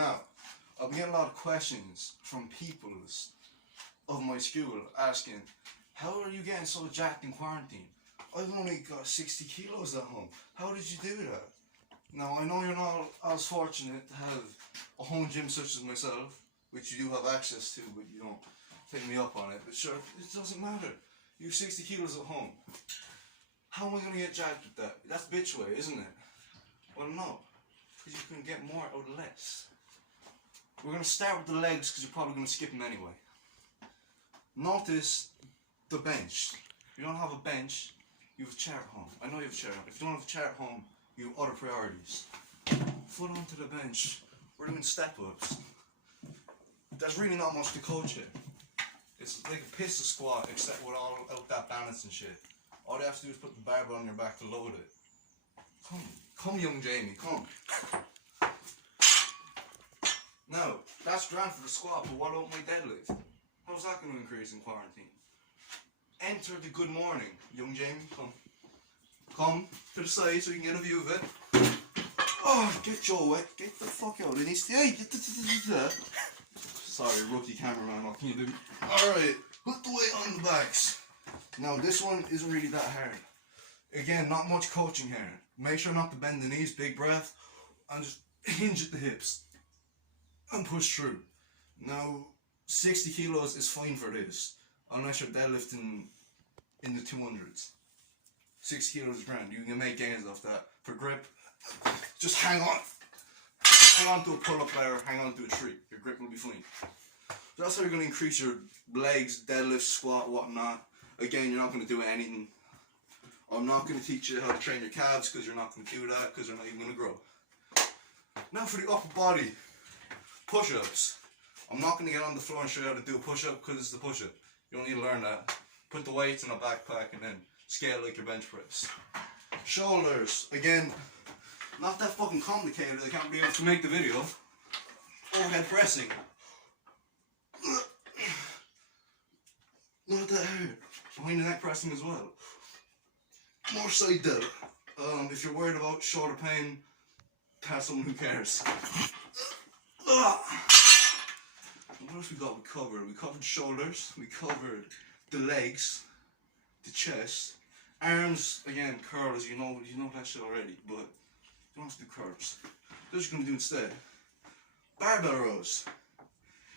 Now, I've been getting a lot of questions from people of my school asking, how are you getting so jacked in quarantine? I've only got 60 kilos at home. How did you do that? Now, I know you're not as fortunate to have a home gym such as myself, which you do have access to, but you don't take me up on it. But sure, it doesn't matter. You have 60 kilos at home. How am I going to get jacked with that? That's bitch way, isn't it? Well, no. Because you can get more out of less. We're going to start with the legs because you're probably going to skip them anyway. Notice the bench. If you don't have a bench, you have a chair at home. I know you have a chair. If you don't have a chair at home, you have other priorities. Foot onto the bench. We're doing step-ups. There's really not much to coach it. It's like a pistol squat, except with all out that balance and shit. All you have to do is put the barbell on your back to load it. Come young Jamie, come. Now, that's grand for the squat, but what about my deadlift? How's that going to increase in quarantine? Enter the good morning, young Jamie, come. Come to the side so you can get a view of it. Oh, get Joe wet, get the fuck out. It needs to, hey, sorry, rookie cameraman, what can you do? Alright, put the weight on the backs. Now, this one isn't really that hard. Again, not much coaching here. Make sure not to bend the knees, big breath, and just hinge at the hips. And push through. Now, 60 kilos is fine for this, unless you're deadlifting in the 200s. 60 kilos is grand. You can make gains off that. For grip, just hang on. Hang on to a pull-up bar, hang on to a tree. Your grip will be fine. So that's how you're going to increase your legs, deadlift, squat, whatnot. Again, you're not going to do anything. I'm not going to teach you how to train your calves because you're not going to do that because they're not even going to grow. Now for the upper body. Push-ups. I'm not going to get on the floor and show you how to do a push-up because it's the push-up. You don't need to learn that. Put the weights in a backpack and then scale like your bench press. Shoulders. Again, not that fucking complicated. I can't be able to make the video. Overhead pressing. Not that hard. Behind the neck pressing as well. More side delt. If you're worried about shoulder pain, pass someone who cares. What else we got? We covered shoulders, we covered the legs, the chest, arms. Again, curls. You know that shit already, but you don't have to do curls. That's what you're gonna do instead. Barbell rows.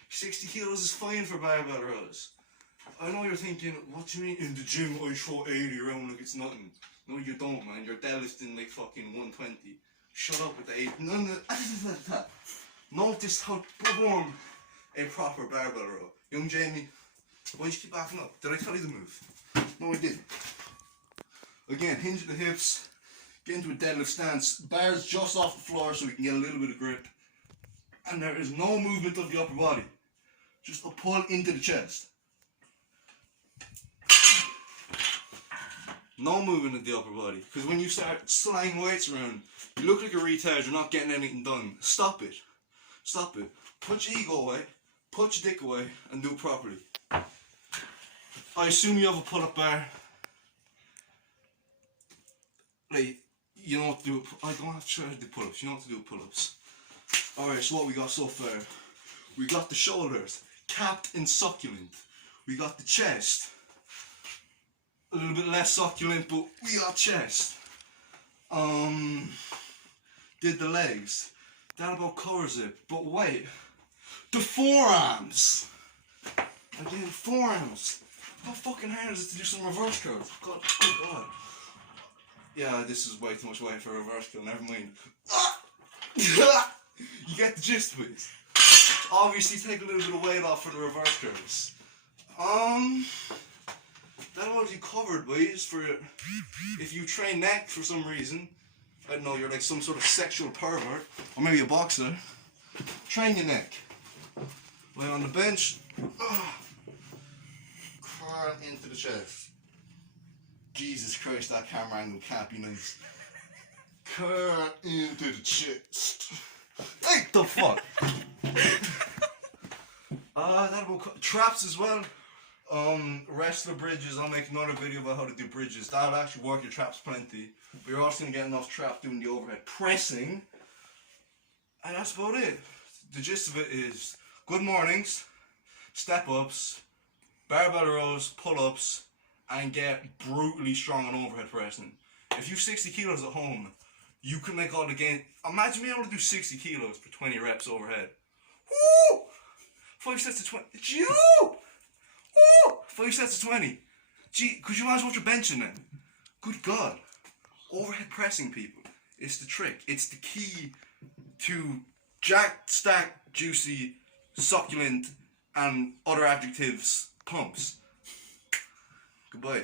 60 kilos is fine for barbell rows. I know you're thinking, what do you mean in the gym I throw 80 around like it's nothing? No, you don't, man. You're deadlifting like fucking 120. Shut up with the 80. None of that. Notice how to perform a proper barbell row. Young Jamie, why'd you keep backing up? Did I tell you the move? No, I didn't. Again, hinge at the hips, get into a deadlift stance, bars just off the floor so we can get a little bit of grip. And there is no movement of the upper body. Just a pull into the chest. No movement of the upper body. Because when you start slanging weights around, you look like a retard, you're not getting anything done. Stop it. Stop it. Put your ego away, put your dick away, and do it properly. I assume you have a pull-up bar. Like, you know what to do. I don't have to show you how to do pull-ups. You know what to do with pull-ups. Alright, so what we got so far? We got the shoulders, capped and succulent. We got the chest. A little bit less succulent, but we got chest. Did the legs. That about covers it. But wait. The forearms. Again, forearms. How fucking hard is it to do some reverse curls? God, good God. Yeah, this is way too much weight for a reverse curl, never mind. You get the gist of it. Obviously take a little bit of weight off for the reverse curls. That already covered, boys, for if you train neck for some reason. I don't know, you're like some sort of sexual pervert, or maybe a boxer. Train your neck. Lay on the bench. Curl into the chest. Jesus Christ, that camera angle can't be nice. Curl into the chest. Hey, the fuck? That about traps as well. Wrestler bridges. I'll make another video about how to do bridges. That'll actually work your traps plenty. But you're also gonna get enough trap doing the overhead pressing. And that's about it. the gist of it is good mornings, step ups, barbell rows, pull ups, and get brutally strong on overhead pressing. If you've 60 kilos at home, you can make all the gain. Imagine being able to do 60 kilos for 20 reps overhead. Woo! 5 sets of 20. Gee! Woo! 5 sets of 20. Gee, could you imagine what you're benching then? Good God. Overhead pressing, people. It's the trick. It's the key to jacked, stacked, juicy, succulent, and other adjectives pumps. Goodbye.